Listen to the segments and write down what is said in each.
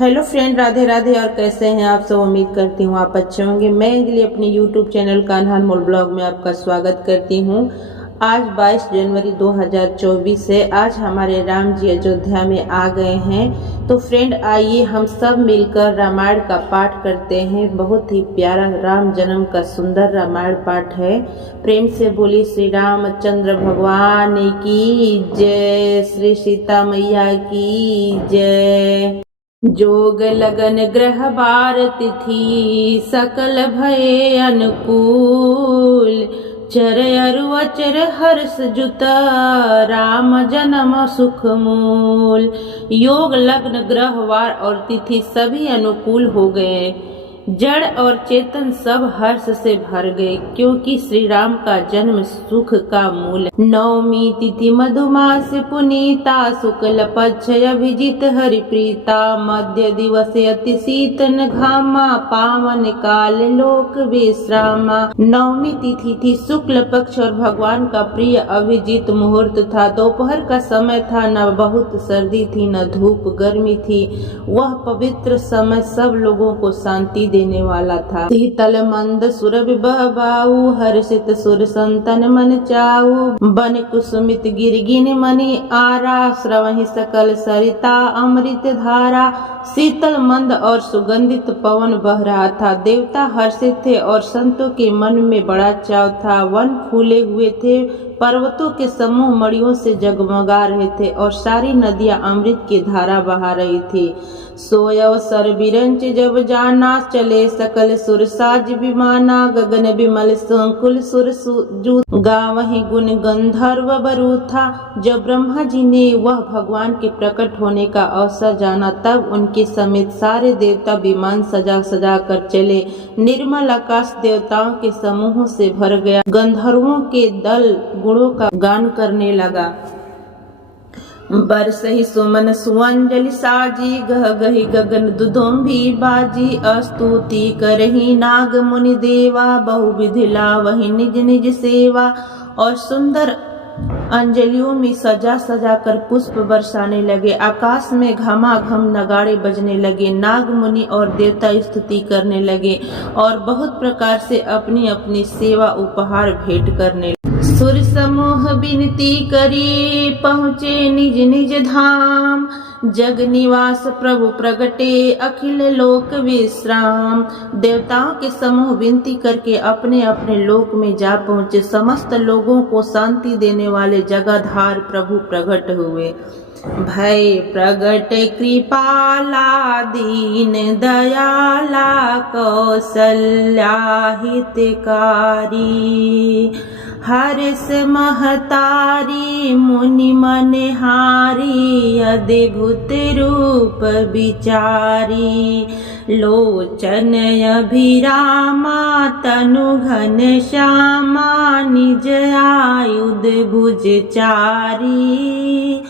Hello friend, Radhe Radhe. और कैसे हैं आप सब? उम्मीद करती हूँ आप अच्छे होंगे। मैं अंजलि अपने यूट्यूब चैनल कान्हा मोल ब्लॉग में आपका स्वागत करती हूँ। आज 22 जनवरी 2024 है। आज हमारे राम जी अयोध्या में आ गए हैं। तो फ्रेंड, आइए हम सब मिलकर रामायण का पाठ करते हैं। बहुत ही प्यारा राम जन्म का सुंदर रामायण पाठ है। प्रेम से बोली श्री रामचंद्र भगवान की जय, श्री सीता मैया की जय। जोग लगन ग्रह बार तिथि सकल भये अनुकूल, चर अरु अचर हर्ष जुत राम जन्म सुख मूल। योग लग्न ग्रह वार और तिथि सभी अनुकूल हो गए। जड़ और चेतन सब हर्ष से भर गए, क्योंकि श्री राम का जन्म सुख का मूल है। नवमी तिथि मधुमास पुनीता, शुक्ल पक्ष अभिजित हरिप्रीता, मध्य दिवस अति शीतन घामा, पावन काल लोक विश्रामा। नवमी तिथि थी शुक्ल पक्ष और भगवान का प्रिय अभिजित मुहूर्त था। दोपहर का समय था, न बहुत सर्दी थी न धूप गर्मी थी। वह पवित्र समय सब लोगों को शांति देने वाला था। शीतल मंद सुरभि बहबाऊ, हर्षित सुर संतन मन चाऊ, बन कुसुमित गिरगिन मणि आरा, श्रवहि सकल सरिता अमृत धारा। शीतल मंद और सुगंधित पवन बह रहा था। देवता हर्षित थे और संतों के मन में बड़ा चाव था। वन फूले हुए थे, पर्वतों के समूह मणियों से जगमगा रहे थे और सारी नदियां अमृत की धारा बहा रही थी। सोयव सर बिरंच जब जाना, चले सकल सुर साज विमाना, गगन विमल संकुल सुर जूत, गावहि गुण गंधर्व बरूथा। जब ब्रह्मा जी ने वह भगवान के प्रकट होने का अवसर जाना, तब उनके समेत सारे देवता विमान सजा सजा कर चले। निर्मल आकाश देवताओं के समूहों से भर गया। गंधर्वों के दल गुणों का गान करने लगा। बरसहि सुमन सुअंजलि साजी, गह गहि गगन दुदुम्भी बाजी, स्तुति करहि नाग मुनि देवा, बहुविधि लावहि निज निज सेवा। और सुंदर अंजलियों में सजा सजा कर पुष्प बरसाने लगे। आकाश में घमाघम नगाड़े बजने लगे। नाग मुनि और देवता स्तुति करने लगे और बहुत प्रकार से अपनी अपनी सेवा उपहार भेंट करने लगे। सुर समूह विनती करी, पहुँचे निज निज धाम, जग निवास प्रभु प्रगटे अखिल लोक विश्राम। देवताओं के समूह विनती करके अपने अपने लोक में जा पहुँचे। समस्त लोगों को शांति देने वाले जगधार प्रभु प्रकट हुए। भय प्रगट कृपाला दीन दयाला, कौसल्या हितकारी, हर्ष महतारी मुनि मनहारी, अद्भुत रूप विचारी। लोचन अभिरामा तनु घन श्यामा, निज आयुध भुज चारी,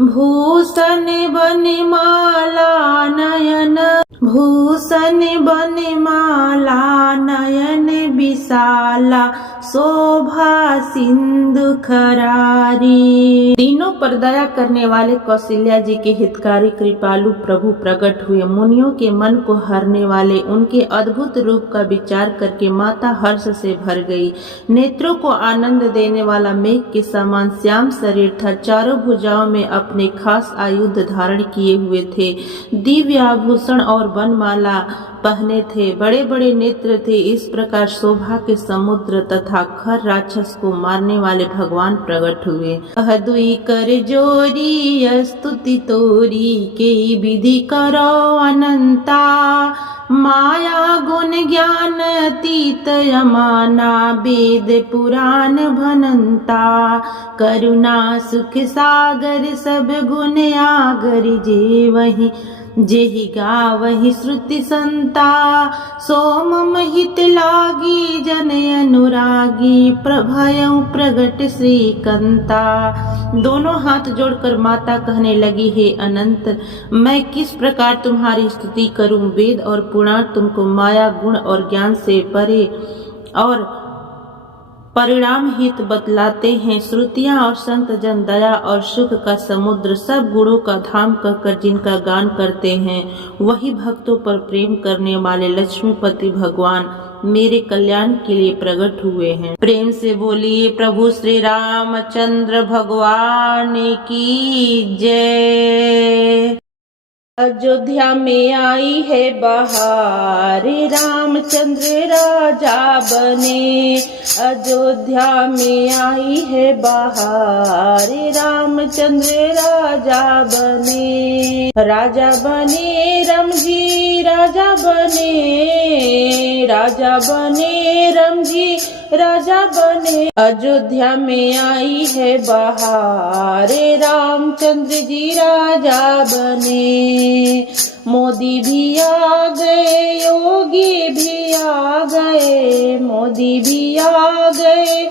भूषण बनमाला नयन, भूषण बनमाला नयन विशाला, शोभा सिंधु खरारी। तीनों पर दया करने वाले कौशल्या जी के हितकारी कृपालु प्रभु प्रकट हुए। मुनियों के मन को हरने वाले उनके अद्भुत रूप का विचार करके माता हर्ष से भर गई। नेत्रों को आनंद देने वाला मेघ के समान श्याम शरीर था। चारों भुजाओं में अपने खास आयुध धारण किए हुए थे। दिव्य आभूषण और वनमाला पहने थे। बड़े बड़े नेत्र थे। इस प्रकार शोभा के समुद्र तथा खर राक्षस को मारने वाले भगवान प्रकट हुए। दुई कर जोरी स्तुति तोरी, के विधि करो अनंता, माया गुण ज्ञान अतीत अमाना, वेद पुराण भनंता, करुणा सुख सागर सब गुण आगर, जे वही जेहि गावहि श्रुति संता, सोम हित लागी जन अनुरागी, प्रभयउ प्रगट श्रीकंता। दोनों हाथ जोड़कर माता कहने लगी, हे अनंत, मैं किस प्रकार तुम्हारी स्तुति करूं। वेद और पुराण तुमको माया गुण और ज्ञान से परे और परिणाम हित बतलाते हैं श्रुतियाँ और संत जन। दया और सुख का समुद्र, सब गुणों का धाम कहकर जिनका गान करते हैं, वही भक्तों पर प्रेम करने वाले लक्ष्मीपति भगवान मेरे कल्याण के लिए प्रकट हुए हैं। प्रेम से बोलिए प्रभु श्री रामचंद्र भगवान की जय। अयोध्या में आई है बहार, रामचंद्र राजा बने। अयोध्या में आई है बहार, रामचंद्र राजा बने। राजा बने राम जी, राजा बने, राजा बने राम जी, राजा बने। अयोध्या में आई है बहार, रामचंद्र जी राजा बने। मोदी भी आ गए, योगी भी आ गए, मोदी भी आ गए,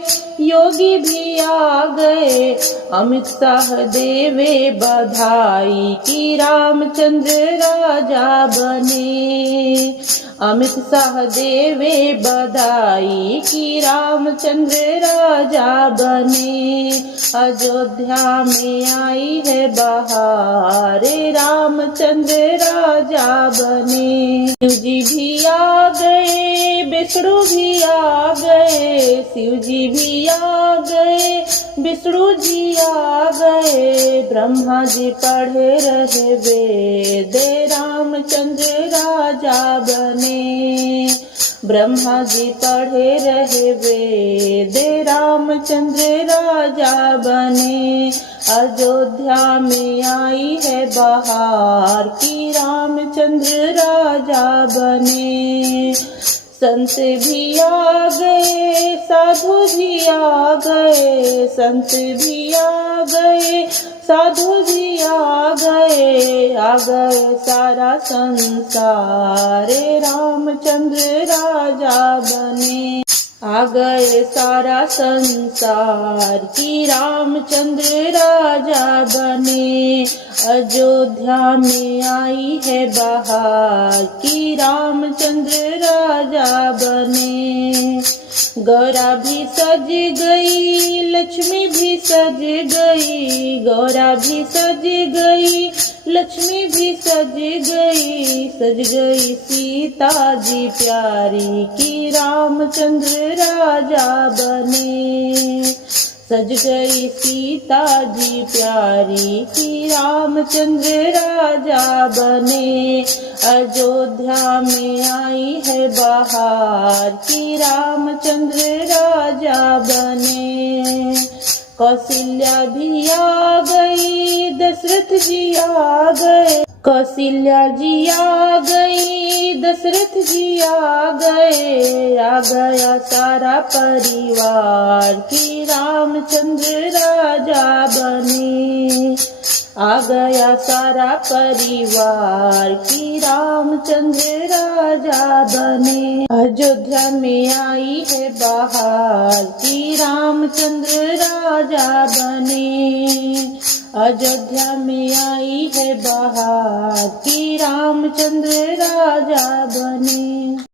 योगी भी आ गए। अमित शाह देवे बधाई कि रामचंद्र राजा बने। अमित शाह देवे बधाई कि रामचंद्र राजा बने। अयोध्या में आई है बहार, रामचंद्र राजा बने। शिव जी भी आ गए, विष्णु भी आ गए, शिव जी भी आ गए, विष्णु जी आ गए। ब्रह्मा जी पढ़े रहे वेद, रामचंद्र राजा बने। ब्रह्मा जी पढ़े रहे वेद, रामचंद्र राजा बने। अयोध्या में आई है बहार कि रामचंद्र राजा बने। संत भी आ गए, साधु भी आ गए, संत भी आ गए, साधु भी आ गए सारा संसार, रामचंद्र राजा बने। आ गए सारा संसार कि रामचंद्र राजा बने। अयोध्या में आई है बहार कि रामचंद्र राजा बने। गौरा भी सज गई, लक्ष्मी भी सज गई, गौरा भी सज गई, लक्ष्मी भी सज गई सीता जी प्यारी कि रामचंद्र राजा बने। सज गई सीता जी प्यारी कि रामचंद्र राजा बने। अयोध्या में आई है बहार कि रामचंद्र राजा बने। कौशल्या भी आ गई, दशरथ जी आ गए, कौशल्या जी आ गई, दशरथ जी आ गया सारा परिवार कि रामचंद्र राजा बने। आ गया सारा परिवार कि रामचंद्र राजा बने। अयोध्या में आई है बहार कि रामचंद्र राजा बने। अयोध्या में आई है बहार कि रामचंद्र राजा बने।